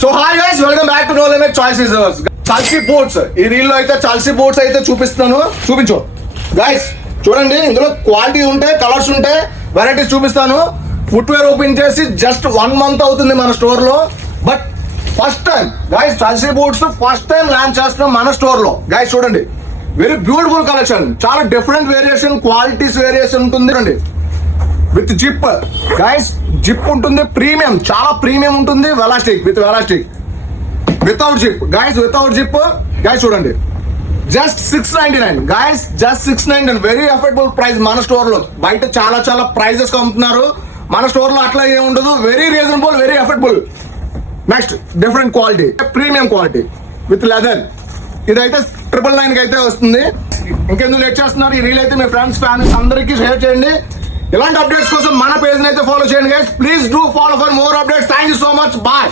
So hi guys, welcome back to know limit choice reserves. Chelsea boots, ఈ reel లో అయితే Chelsea boots అయితే చూపిస్తాను. చూపించు గైస్, చూడండి. ఇందులో క్వాలిటీ ఉంటాయి, కలర్స్ ఉంటాయి, వెరైటీస్ చూపిస్తాను. ఫుట్వేర్ ఓపెన్ చేసి జస్ట్ 1 month అవుతుంది మన స్టోర్ లో. But first time guys Chelsea boots first time launch చేస్తున్నాం మన స్టోర్ లో. గైస్ చూడండి, వెరీ బ్యూటిఫుల్ కలెక్షన్, చాలా డిఫరెంట్ వేరియేషన్, క్వాలిటీస్ వేరియేషన్ ఉంటుంది అండి. విత్ జిప్ గైస్, జిప్ ఉంటుంది, ప్రీమియం, చాలా ప్రీమియం ఉంటుంది. Elastic with elastic, without zip guys, without zip guys. చూడండి, just 699 guys, just 699. Very affordable price మన స్టోర్ లో. బయట చాలా చాలా ప్రైజెస్ అమ్ముతున్నారు, మన స్టోర్ లో అట్లా ఏమి ఉండదు. Very reasonable, very affordable. Next different quality, premium quality with leather. ఇదైతే 999 కి అయితే వస్తుంది. ఇంకెందుకు లేట్ చేస్తున్నారు? ఈ రీల్ అయితే మీ ఫ్రెండ్స్ ఫ్యాన్స్ అందరికీ షేర్ చేయండి. ఇలాంటి అప్డేట్స్ కోసం మన పేజ్ అయితే ఫాలో చేయండి guys. Please do follow for more updates. Thank you so much. Bye.